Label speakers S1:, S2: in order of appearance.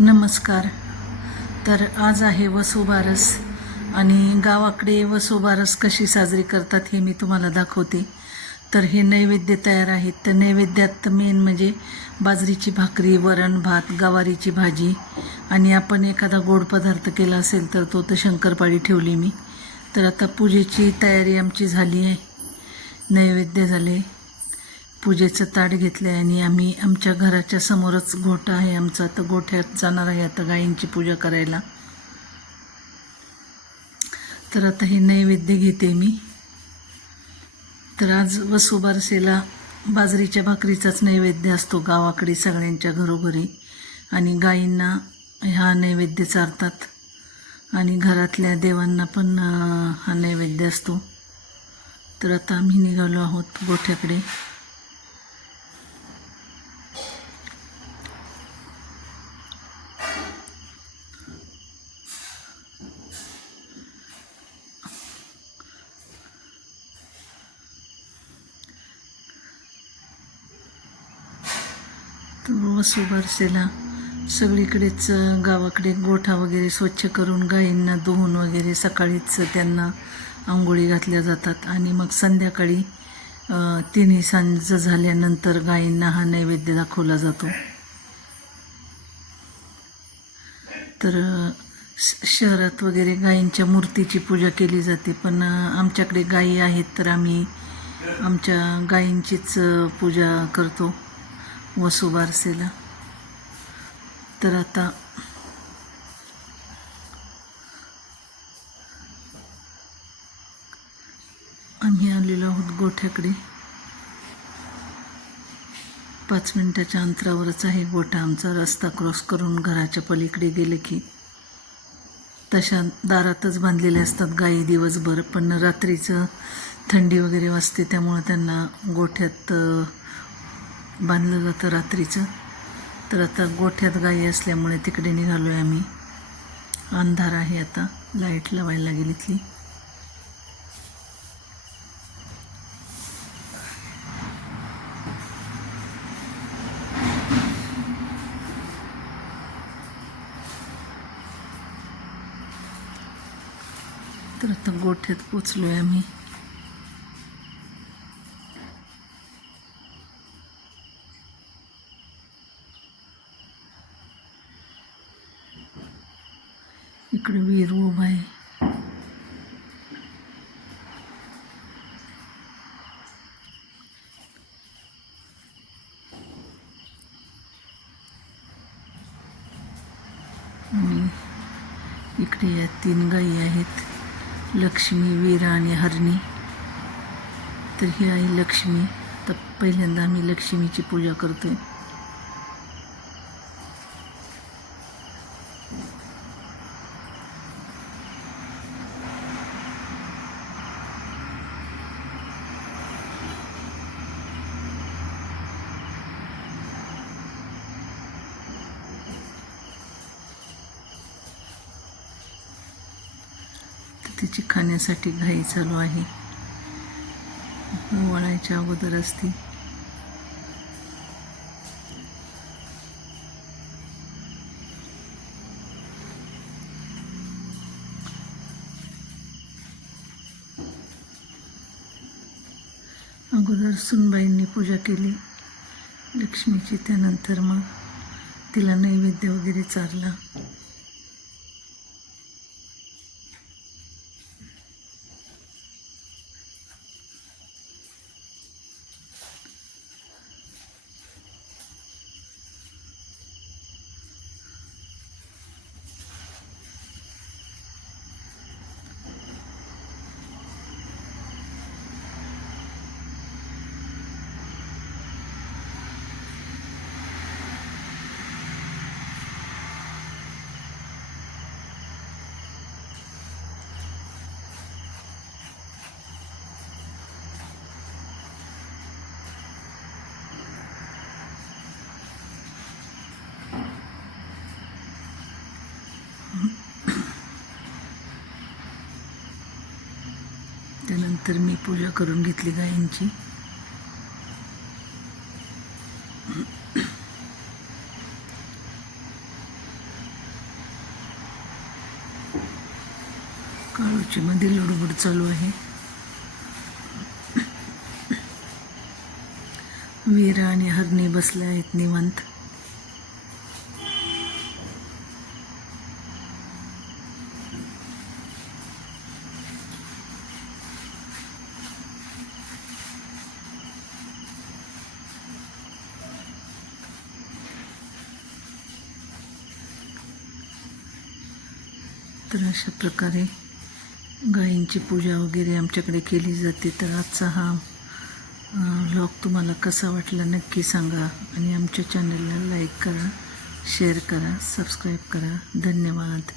S1: नमस्कार. तर आज आहे वसुबारस आणि गावाकडे वसुबारस कशी साजरी करतात हे मी तुम्हाला दाखवते. तर हे नैवेद्य तयार आहेत. तर नैवेद्यात मेन म्हणजे बाजरीची भाकरी वरण भात गवारीची भाजी आणि आपण एखादा गोड पदार्थ केला असेल तर तो तर शंकरपाळी ठेवली मी. तर आता पूजेची तयारी आमची झाली आहे. नैवेद्य झाले. पूजेचं ताट घेतलं आहे आणि आम्ही आमच्या घराच्या समोरच गोठा आहे. आमचा तर गोठ्यात जाणार आहे आता गायींची पूजा करायला. तर आता हे नैवेद्य घेते मी. तर आज वसुबारसेला बाजरीच्या भाकरीचाच नैवेद्य असतो गावाकडे सगळ्यांच्या घरोघरी. आणि गायींना हा नैवेद्य चारतात. आणि घरातल्या देवांना पण हा नैवेद्य असतो. तर आता आम्ही निघालो आहोत गोठ्याकडे. तर वसुबारसेला सगळीकडेच गावाकडे गोठा वगैरे स्वच्छ करून गायींना धुवून वगैरे सकाळीच त्यांना आंघोळी घातल्या जातात. आणि मग संध्याकाळी तिन्ही सांज झाल्यानंतर गायींना हा नैवेद्य दाखवला जातो. तर श- शहरात वगैरे गायींच्या मूर्तीची पूजा केली जाते. पण आमच्याकडे गायी आहेत तर आम्ही आमच्या गायींचीच पूजा करतो. वसुबारसेला तर आता आम्ही आलेलो आहोत गोठ्याकडे. पाच मिनटाच्या अंतरावरच आहे गोठा आमचा रस्ता क्रॉस करून घराच्या पलीकडे गेले की तशा दारातच बांधलेले असतात गायी दिवसभर. पण रात्रीचं थंडी वगैरे वाजते त्यामुळं त्यांना गोठ्यात बांधलं जातं रात्रीचं. तर आता गोठ्यात गाई असल्यामुळे तिकडे निघालो आहे आम्ही. अंधार आहे आता. लाइट लावायला लागेल इथली. तर आता गोठ्यात पोचलो आहे आम्ही. इकडे विहीर उभा आहे. इकडे या तीन गायी आहेत लक्ष्मी वीरा आणि हरणी. तर ही आहे लक्ष्मी. तर पहिल्यांदा आम्ही लक्ष्मीची पूजा करतोय. तिची खाण्यासाठी घाई चालू आहे. वळायच्या अगोदर असते. अगोदर सुनबाईंनी पूजा केली. लक्ष्मीची त्यानंतर मग तिला नैवेद्य वगैरे चारला. त्यानंतर मी पूजा करून घेतली गायींची. काळूचीमध्ये लडूबड चालू आहे. वीरा आणि हरणी बसल्या आहेत निवंत. तर अशा प्रकारे गायींची पूजा वगैरे आमच्याकडे केली जाते. तर आजचा हा व्लॉग तुम्हाला कसा वाटला नक्की सांगा आणि आमच्या चॅनलला लाईक करा शेअर करा सबस्क्राईब करा. धन्यवाद.